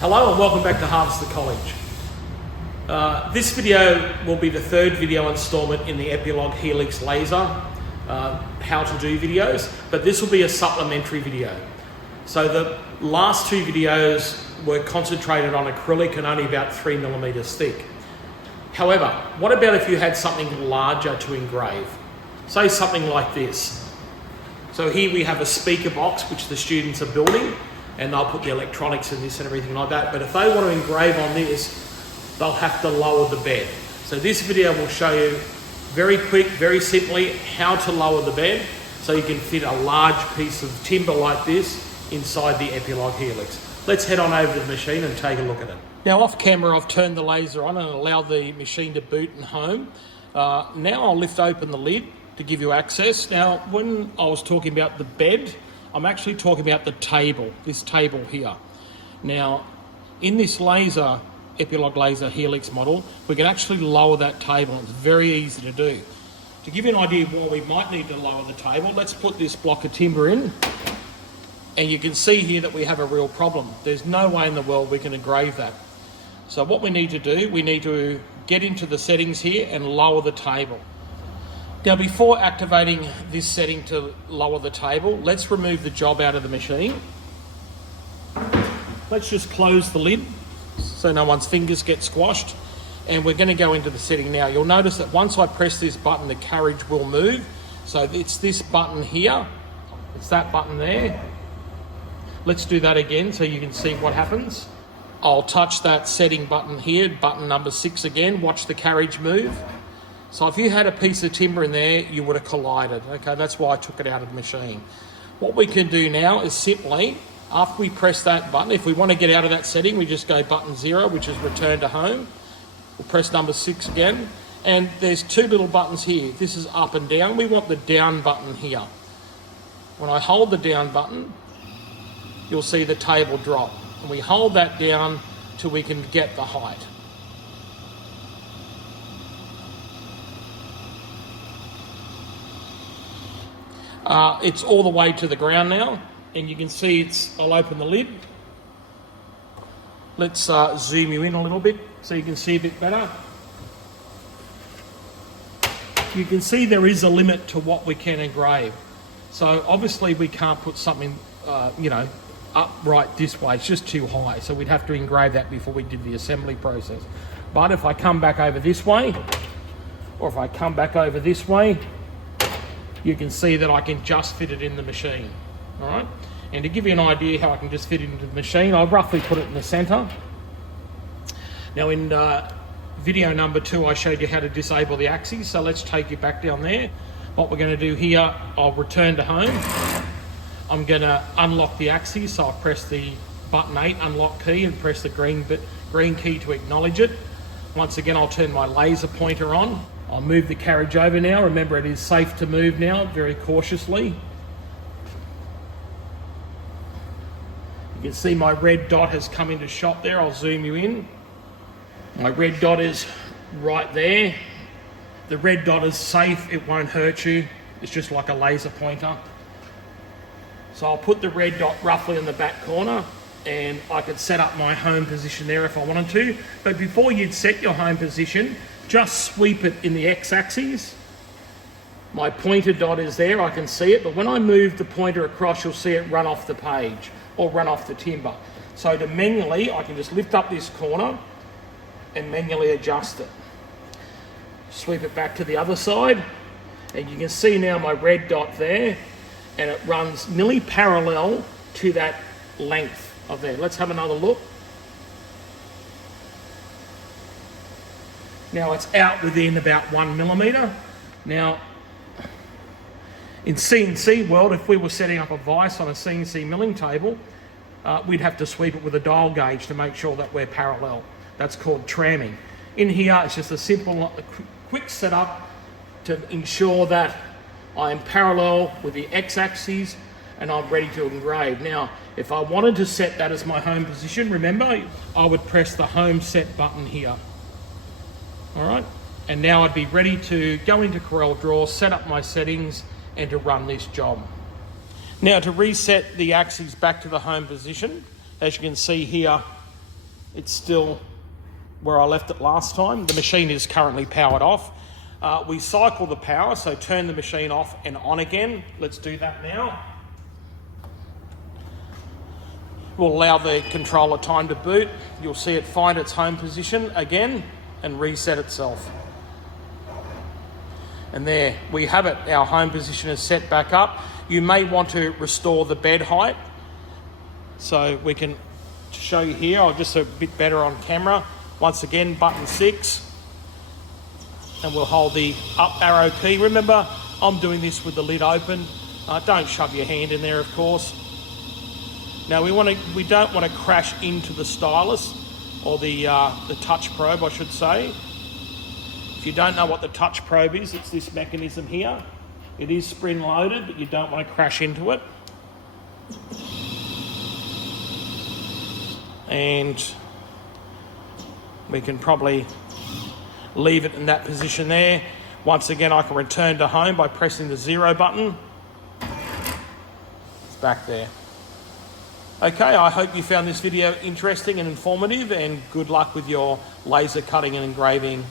Hello and welcome back to Harvester College. This video will be the third video installment in the Epilog Helix Laser how to do videos, but this will be a supplementary video. So the last two videos were concentrated on acrylic and only about 3mm thick. However, what about if you had something larger to engrave? Say something like this. So here we have a speaker box which the students are building, and they'll put the electronics in this and everything like that. But if they want to engrave on this, they'll have to lower the bed. So this video will show you very quick, very simply how to lower the bed so you can fit a large piece of timber like this inside the Epilog Helix. Let's head on over to the machine and take a look at it. Now off camera, I've turned the laser on and allowed the machine to boot and home. Now I'll lift open the lid to give you access. Now, when I was talking about the bed, I'm actually talking about the table, this table here. Now, in this laser, Epilog Laser Helix model, we can actually lower that table. It's very easy to do. To give you an idea of where we might need to lower the table, let's put this block of timber in. And you can see here that we have a real problem. There's no way in the world we can engrave that. So what we need to do, we need to get into the settings here and lower the table. Now, before activating this setting to lower the table, let's remove the job out of the machine. Let's just close the lid so no one's fingers get squashed. And we're going to go into the setting now. You'll notice that once I press this button, the carriage will move. So it's this button here. It's that button there. Let's do that again so you can see what happens. I'll touch that setting button here, button number 6 again. Watch the carriage move. So if you had a piece of timber in there, you would have collided. Okay, that's why I took it out of the machine. What we can do now is simply, after we press that button, if we want to get out of that setting, we just go button 0, which is return to home. We'll press number 6 again. And there's two little buttons here. This is up and down. We want the down button here. When I hold the down button, you'll see the table drop. And we hold that down till we can get the height. It's all the way to the ground now, and you can see I'll open the lid. Let's zoom you in a little bit so you can see a bit better. You can see there is a limit to what we can engrave. So obviously we can't put something, upright this way. It's just too high. So we'd have to engrave that before we did the assembly process. But if I come back over this way, or if I come back over this way, you can see that I can just fit it in the machine. All right. And to give you an idea how I can just fit it into the machine, I'll roughly put it in the center. Now in video number 2, I showed you how to disable the axes. So let's take you back down there. What we're going to do here, I'll return to home. I'm going to unlock the axes. So I'll press the button 8 unlock key and press the green key to acknowledge it. Once again, I'll turn my laser pointer on. I'll move the carriage over now. Remember, it is safe to move now, very cautiously. You can see my red dot has come into shot there. I'll zoom you in. My red dot is right there. The red dot is safe. It won't hurt you. It's just like a laser pointer. So I'll put the red dot roughly in the back corner, and I could set up my home position there if I wanted to. But before you'd set your home position, just sweep it in the x-axis. My pointer dot is there, I can see it, but when I move the pointer across, you'll see it run off the page or run off the timber. So to manually, I can just lift up this corner and manually adjust it. Sweep it back to the other side, and you can see now my red dot there, and it runs nearly parallel to that length of there. Let's have another look. Now it's out within about 1mm. Now, in CNC world, if we were setting up a vise on a CNC milling table, we'd have to sweep it with a dial gauge to make sure that we're parallel. That's called tramming. In here, it's just a simple, quick setup to ensure that I'm parallel with the x-axis and I'm ready to engrave. Now, if I wanted to set that as my home position, remember, I would press the home set button here. All right, and now I'd be ready to go into CorelDRAW, set up my settings, and to run this job. Now to reset the axes back to the home position, as you can see here, It's still where I left it last time. The machine is currently powered off. We cycle the power, so turn the machine off and on again. Let's do that now. We'll allow the controller time to boot. You'll see it find its home position again and reset itself. And there we have it. Our home position is set back up. You may want to restore the bed height. So we can show you here. I'll just a bit better on camera. Once again, button 6. And we'll hold the up arrow key. Remember, I'm doing this with the lid open. Don't shove your hand in there, of course. Now we don't want to crash into the stylus, or the touch probe, I should say. If you don't know what the touch probe is, it's this mechanism here. It is spring loaded, but you don't want to crash into it. And we can probably leave it in that position there. Once again, I can return to home by pressing the 0 button. It's back there. Okay, I hope you found this video interesting and informative, and good luck with your laser cutting and engraving